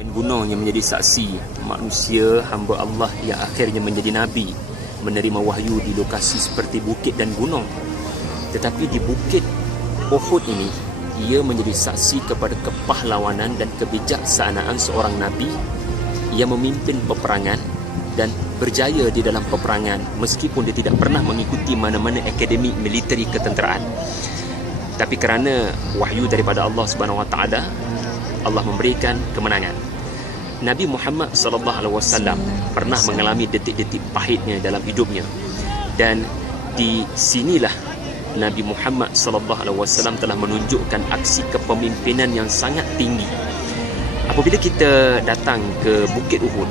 dan gunung yang menjadi saksi manusia hamba Allah yang akhirnya menjadi nabi, menerima wahyu di lokasi seperti bukit dan gunung. Tetapi di bukit Uhud ini, ia menjadi saksi kepada kepahlawanan dan kebijaksanaan seorang nabi yang memimpin peperangan dan berjaya di dalam peperangan meskipun dia tidak pernah mengikuti mana-mana akademi militeri ketenteraan. Tapi kerana wahyu daripada Allah Subhanahu Wa Taala, Allah memberikan kemenangan. Nabi Muhammad sallallahu alaihi wasallam pernah mengalami detik-detik pahitnya dalam hidupnya. Dan di sinilah Nabi Muhammad sallallahu alaihi wasallam telah menunjukkan aksi kepemimpinan yang sangat tinggi. Apabila kita datang ke Bukit Uhud,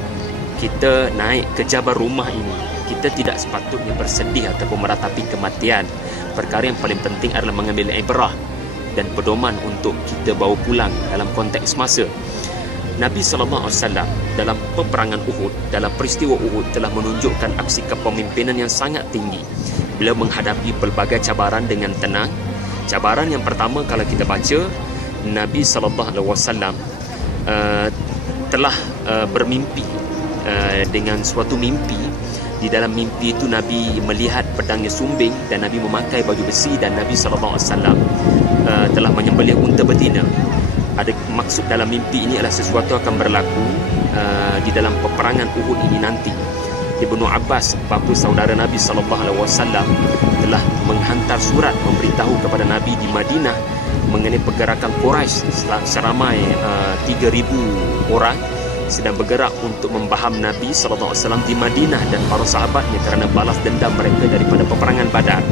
kita naik ke Jabal Rumah ini, kita tidak sepatutnya bersedih ataupun meratapi kematian. Perkara yang paling penting adalah mengambil ibrah dan pedoman untuk kita bawa pulang dalam konteks masa. Nabi SAW dalam peperangan Uhud, dalam peristiwa Uhud telah menunjukkan aksi kepemimpinan yang sangat tinggi. Beliau menghadapi pelbagai cabaran dengan tenang. Cabaran yang pertama, kalau kita baca, Nabi SAW telah bermimpi dengan suatu mimpi. Di dalam mimpi itu Nabi melihat pedangnya sumbing dan Nabi memakai baju besi, dan Nabi SAW telah menyembelih unta betina. Ada maksud dalam mimpi ini adalah sesuatu akan berlaku di dalam peperangan Uhud ini nanti. Ibnu Abbas, bapa saudara Nabi SAW, telah menghantar surat memberitahu kepada Nabi di Madinah mengenai pergerakan Quraisy seramai 3,000 orang sedang bergerak untuk membaham Nabi SAW di Madinah dan para sahabatnya kerana balas dendam mereka daripada peperangan Badar.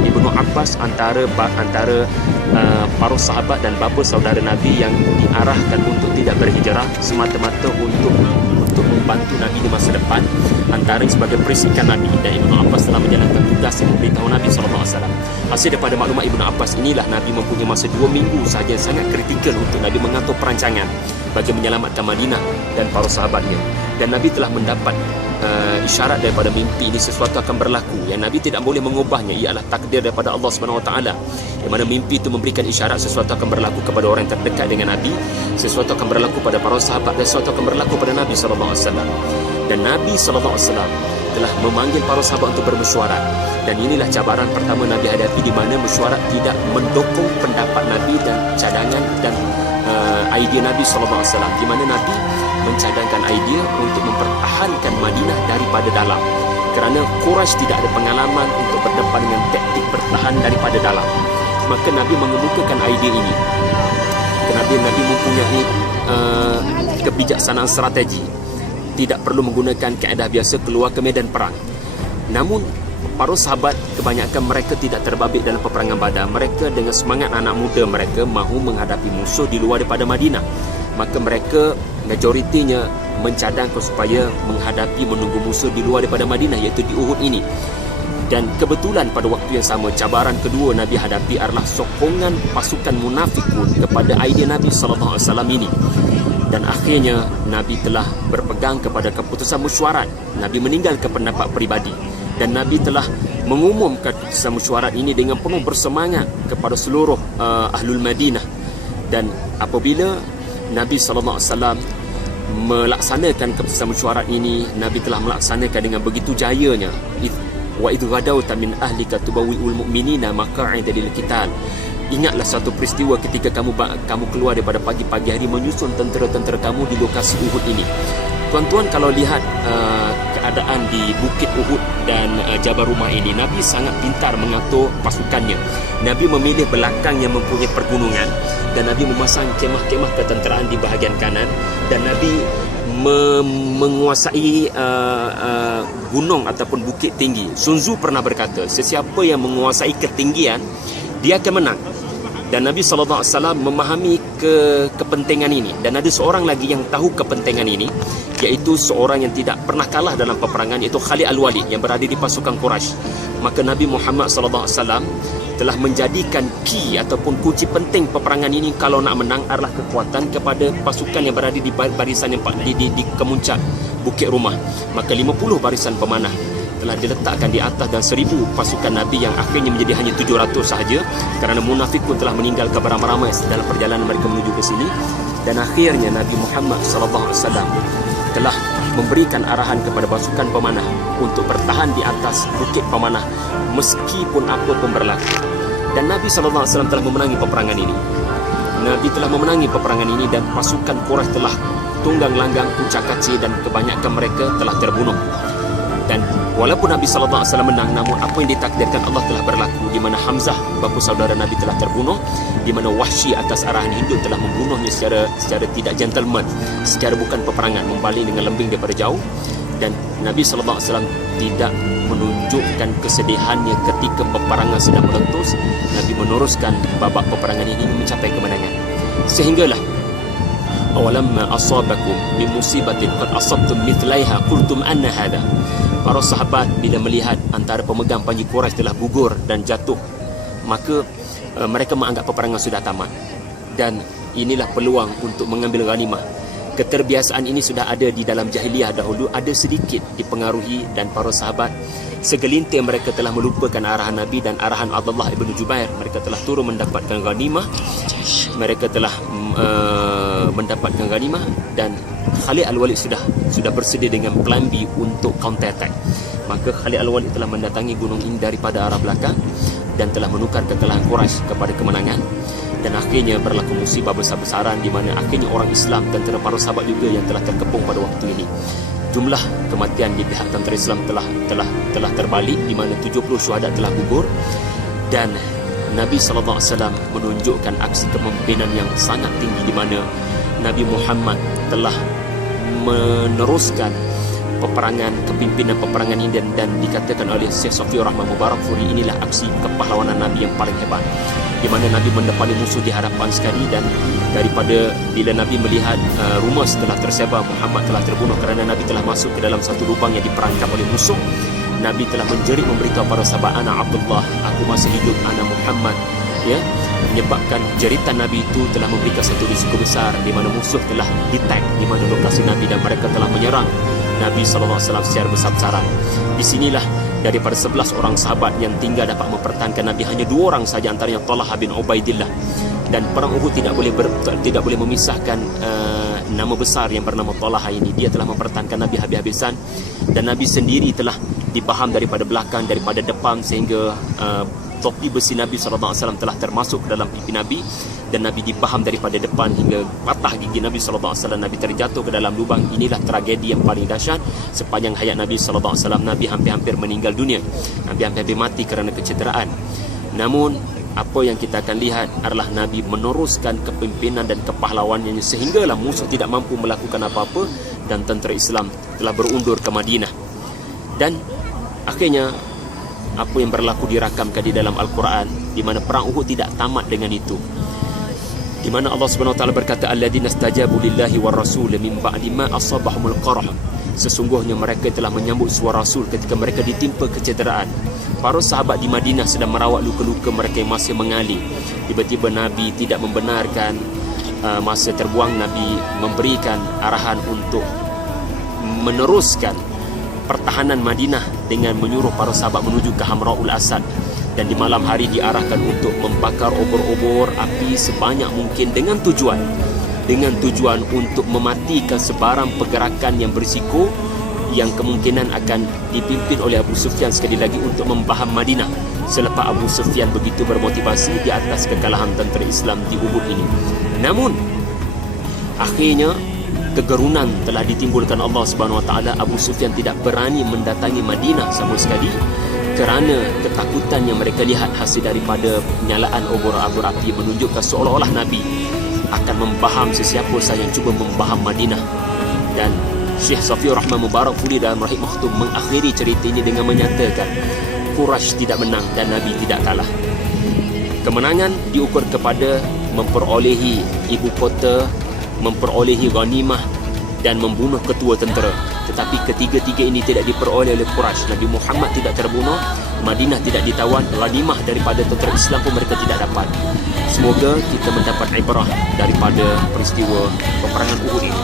Ibnu Abbas antara para sahabat dan bapa saudara Nabi yang diarahkan untuk tidak berhijrah semata-mata untuk membantu Nabi di masa depan, antara sebagai perisikan Nabi. Dan Ibnu Abbas telah menjalankan tugas yang memberitahu Nabi SAW. Hasil daripada maklumat Ibnu Abbas inilah Nabi mempunyai masa 2 minggu sahaja sangat kritikal untuk Nabi mengatur perancangan bagi menyelamatkan Madinah dan para sahabatnya. Dan Nabi telah mendapat isyarat daripada mimpi ini sesuatu akan berlaku yang Nabi tidak boleh mengubahnya. Ia adalah takdir daripada Allah Subhanahu Wa Taala, di mana mimpi itu memberikan isyarat sesuatu akan berlaku kepada orang yang terdekat dengan Nabi, sesuatu akan berlaku pada para sahabat, dan sesuatu akan berlaku pada Nabi SAW. Dan Nabi SAW telah memanggil para sahabat untuk bermesyuarat. Dan inilah cabaran pertama Nabi hadapi, di mana mesyuarat tidak mendukung pendapat Nabi dan cadangan dan idea Nabi SAW, di mana Nabi mencadangkan idea untuk mempertahankan Madinah daripada dalam, kerana Quraisy tidak ada pengalaman untuk berdepan dengan taktik bertahan daripada dalam. Maka Nabi mengemukakan idea ini. Nabi mempunyai kebijaksanaan strategi, tidak perlu menggunakan kaedah biasa keluar ke medan perang. Namun para sahabat kebanyakan mereka tidak terbabit dalam peperangan Badar. Mereka dengan semangat anak muda mereka mahu menghadapi musuh di luar daripada Madinah. Maka mereka majoritinya mencadangkan supaya menunggu musuh di luar daripada Madinah, iaitu di Uhud ini. Dan kebetulan pada waktu yang sama, cabaran kedua Nabi hadapi adalah sokongan pasukan munafikun kepada idea Nabi SAW ini. Dan akhirnya Nabi telah berpegang kepada keputusan mesyuarat. Nabi meninggalkan pendapat peribadi, dan Nabi telah mengumumkan keputusan mesyuarat ini dengan penuh bersemangat kepada seluruh Ahlul Madinah. Dan apabila Nabi SAW melaksanakan keputusan mesyuarat ini, Nabi telah melaksanakan dengan begitu jayanya. Wa idh ghadawta min ahlika tubawwi'ul mu'minina maq'ida lil qital. Ingatlah satu peristiwa ketika kamu keluar daripada pagi-pagi hari menyusun tentera-tentera kamu di lokasi Uhud ini. Tuan-tuan, kalau lihat keadaan di Bukit Uhud dan Jabal Rumah ini, Nabi sangat pintar mengatur pasukannya. Nabi memilih belakang yang mempunyai pergunungan, dan Nabi memasang kemah-kemah ketenteraan di bahagian kanan, dan Nabi menguasai gunung ataupun bukit tinggi. Sun Tzu pernah berkata, sesiapa yang menguasai ketinggian, dia akan menang. Dan Nabi SAW memahami kepentingan ini. Dan ada seorang lagi yang tahu kepentingan ini, iaitu seorang yang tidak pernah kalah dalam peperangan, iaitu Khalid Al-Walid yang berada di pasukan Quraisy. Maka Nabi Muhammad SAW telah menjadikan key ataupun kunci penting peperangan ini kalau nak menang adalah kekuatan kepada pasukan yang berada di barisan yang di kemuncak Bukit Rumah. Maka 50 barisan pemanah telah diletakkan di atas, dan 1,000 pasukan Nabi yang akhirnya menjadi hanya 700 sahaja kerana munafikun telah meninggalkan beramai-ramai dalam perjalanan mereka menuju ke sini. Dan akhirnya Nabi Muhammad SAW telah memberikan arahan kepada pasukan pemanah untuk bertahan di atas bukit pemanah meskipun apa pun berlaku. Dan Nabi SAW telah memenangi peperangan ini. Nabi telah memenangi peperangan ini dan pasukan Quraisy telah tunggang langgang, kucak-kacir, dan kebanyakan mereka telah terbunuh. Dan walaupun Nabi SAW menang, namun apa yang ditakdirkan Allah telah berlaku, di mana Hamzah, bapa saudara Nabi, telah terbunuh, di mana Wahsy atas arahan hidup telah membunuhnya secara tidak gentleman, secara bukan peperangan, membaling dengan lembing daripada jauh. Dan Nabi SAW tidak menunjukkan kesedihannya ketika peperangan sedang meletus. Nabi meneruskan babak peperangan ini mencapai kemenangan. Sehinggalah awalamma asabakum min musibatin qad asabtum mithlaiha qultum anna hadha. Para sahabat bila melihat antara pemegang panji Quraisy telah gugur dan jatuh, maka mereka menganggap peperangan sudah tamat. Dan inilah peluang untuk mengambil ghanimah. Keterbiasaan ini sudah ada di dalam jahiliyah dahulu, ada sedikit dipengaruhi, dan para sahabat segelintir mereka telah melupakan arahan Nabi dan arahan Abdullah ibn Jubair. Mereka telah turun mendapatkan ghanimah. Mereka telah mendapatkan ghanimah, dan Khalid Al-Walid sudah bersedia dengan plan B untuk counter attack. Maka Khalid Al-Walid telah mendatangi Gunung Ind daripada arah belakang dan telah menukar kekalahan Quraisy kepada kemenangan. Dan akhirnya berlaku musibah besar-besaran, di mana akhirnya orang Islam, tentera para sahabat juga yang telah terkepung pada waktu ini. Jumlah kematian di pihak tentera Islam telah terbalik, di mana 70 syuhada telah gugur. Dan Nabi SAW menunjukkan aksi kepemimpinan yang sangat tinggi, di mana Nabi Muhammad telah meneruskan kepimpinan peperangan ini, dan dikatakan oleh Syekh Safiur Rahman Mubarak Furi, inilah aksi kepahlawanan Nabi yang paling hebat, di mana Nabi mendepani musuh di hadapan sekali. Dan daripada bila Nabi melihat rumor telah tersebar Muhammad telah terbunuh kerana Nabi telah masuk ke dalam satu lubang yang diperangkap oleh musuh, Nabi telah menjerit memberitahu para sahabat, "Ana Abdullah, aku masih hidup, ana Muhammad." Ya, menyebabkan jeritan Nabi itu telah memberikan satu risiko besar, di mana musuh telah detect di mana lokasi Nabi dan mereka telah menyerang Nabi SAW secara besar-besaran. Di sinilah daripada 11 orang sahabat yang tinggal dapat mempertahankan Nabi, hanya 2 orang saja, antaranya Talha bin Ubaidillah. Dan perang Uhud tidak boleh memisahkan nama besar yang bernama Talha ini. Dia telah mempertahankan Nabi habis-habisan, dan Nabi sendiri telah dipaham daripada belakang, daripada depan, sehingga topi besi Nabi SAW telah termasuk ke dalam pipi Nabi, dan Nabi dipaham daripada depan hingga patah gigi Nabi SAW. Nabi terjatuh ke dalam lubang. Inilah tragedi yang paling dahsyat sepanjang hayat Nabi SAW. Nabi hampir-hampir meninggal dunia, Nabi hampir mati kerana kecederaan. Namun apa yang kita akan lihat adalah Nabi meneruskan kepimpinan dan kepahlawanannya sehinggalah musuh tidak mampu melakukan apa-apa, dan tentera Islam telah berundur ke Madinah. Dan akhirnya apa yang berlaku dirakamkan di dalam Al-Quran, di mana perang Uhud tidak tamat dengan itu, di mana Allah Subhanahu wa taala berkata, alladzina istajabu lillahi war rasul min ba'di ma asabahumul qarh. Sesungguhnya mereka telah menyambut suara Rasul ketika mereka ditimpa kecederaan. Para sahabat di Madinah sedang merawat luka-luka mereka yang masih mengalir. Tiba-tiba Nabi tidak membenarkan masa terbuang. Nabi memberikan arahan untuk meneruskan pertahanan Madinah dengan menyuruh para sahabat menuju ke Hamraul Asad, dan di malam hari diarahkan untuk membakar obor-obor api sebanyak mungkin dengan tujuan untuk mematikan sebarang pergerakan yang berisiko yang kemungkinan akan dipimpin oleh Abu Sufyan sekali lagi untuk membaham Madinah selepas Abu Sufyan begitu bermotivasi di atas kekalahan tentera Islam di Uhud ini. Namun akhirnya kegerunan telah ditimbulkan Allah Subhanahu wa taala. Abu Sufyan tidak berani mendatangi Madinah sama sekali kerana ketakutan yang mereka lihat hasil daripada penyalaan obor-obor api menunjukkan seolah-olah Nabi akan membaham sesiapa sahaja yang cuba membaham Madinah. Dan Syekh Safiur Rahman Mubarak Furi dalam Rahim Makhtum mengakhiri cerita ini dengan menyatakan Quraisy tidak menang dan Nabi tidak kalah. Kemenangan diukur kepada memperolehi ibu kota, memperolehi ghanimah dan membunuh ketua tentera. Tetapi ketiga-tiga ini tidak diperoleh oleh Quraisy. Nabi Muhammad tidak terbunuh, Madinah tidak ditawan, ghanimah daripada tentera Islam pun mereka tidak dapat. Semoga kita mendapat ibrah daripada peristiwa peperangan Uhud ini.